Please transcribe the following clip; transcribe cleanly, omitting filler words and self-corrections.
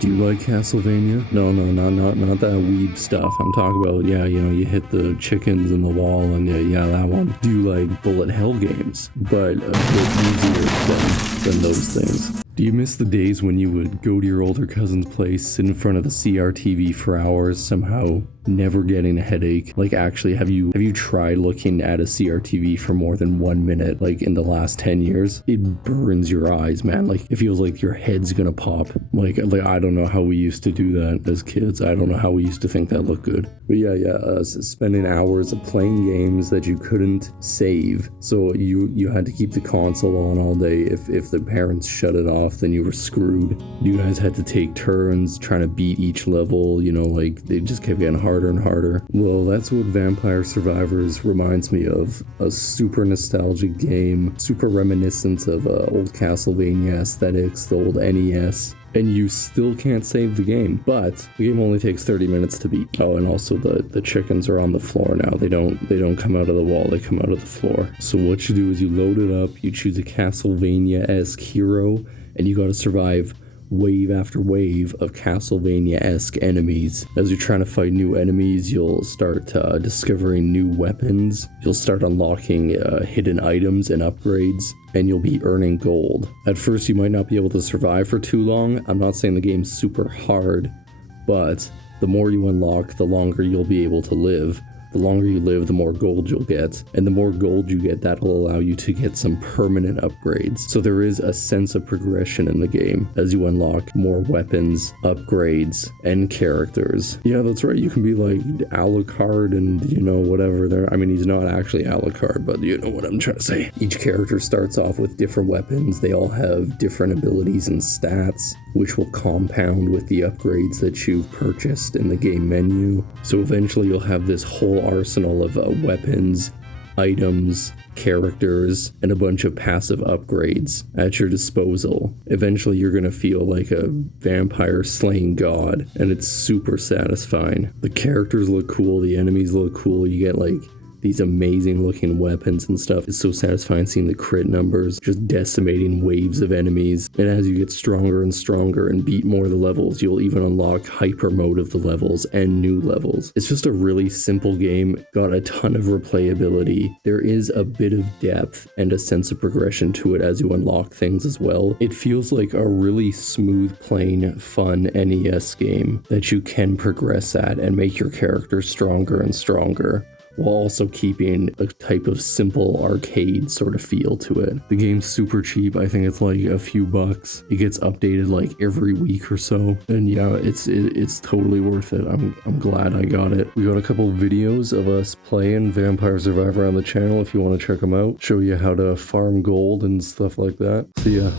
Do you like Castlevania? No, not that weeb stuff. I'm talking about, yeah, you hit the chickens in the wall and yeah, that one. Do you like bullet hell games? But a bit easier than those things. Do you miss the days when you would go to your older cousin's place, sit in front of the CRTV for hours, somehow never getting a headache? Like, actually, have you tried looking at a CRTV for more than 1 minute, like in the last 10 years? It burns your eyes, man. Like, it feels like your head's gonna pop. Like I don't know how we used to do that as kids. I don't know how we used to think that looked good. But yeah, spending hours of playing games that you couldn't save, so you had to keep the console on all day. If the parents shut it off, then you were screwed. You guys had to take turns trying to beat each level, like they just kept getting harder and harder. Well, that's what Vampire Survivors reminds me of. A super nostalgic game, super reminiscent of old Castlevania aesthetics, the old NES. And you still can't save the game, but the game only takes 30 minutes to beat. Oh, and also the chickens are on the floor now. They don't come out of the wall, they come out of the floor. So what you do is you load it up, you choose a Castlevania-esque hero, and you gotta survive wave after wave of Castlevania-esque enemies. As you're trying to fight new enemies, you'll start discovering new weapons. You'll start unlocking hidden items and upgrades, and you'll be earning gold. At first, you might not be able to survive for too long. I'm not saying the game's super hard, but the more you unlock, the longer you'll be able to live. The longer you live, the more gold you'll get. And the more gold you get, that'll allow you to get some permanent upgrades. So there is a sense of progression in the game as you unlock more weapons, upgrades, and characters. Yeah, that's right. You can be like Alucard and, whatever. I mean, he's not actually Alucard, but you know what I'm trying to say. Each character starts off with different weapons. They all have different abilities and stats, which will compound with the upgrades that you've purchased in the game menu. So eventually you'll have this whole arsenal of weapons, items, characters, and a bunch of passive upgrades at your disposal. Eventually you're gonna feel like a vampire slaying god, and it's super satisfying. The characters look cool, the enemies look cool, you get like these amazing looking weapons and stuff. It's so satisfying seeing the crit numbers, just decimating waves of enemies. And as you get stronger and stronger and beat more of the levels, you'll even unlock hyper mode of the levels and new levels. It's just a really simple game, got a ton of replayability. There is a bit of depth and a sense of progression to it as you unlock things as well. It feels like a really smooth, plain, fun NES game that you can progress at and make your character stronger and stronger, while also keeping a type of simple arcade sort of feel to it. The game's super cheap. I think it's like a few bucks. It gets updated like every week or so. And yeah, it's totally worth it. I'm glad I got it. We got a couple videos of us playing Vampire Survivor on the channel if you want to check them out. Show you how to farm gold and stuff like that. See ya.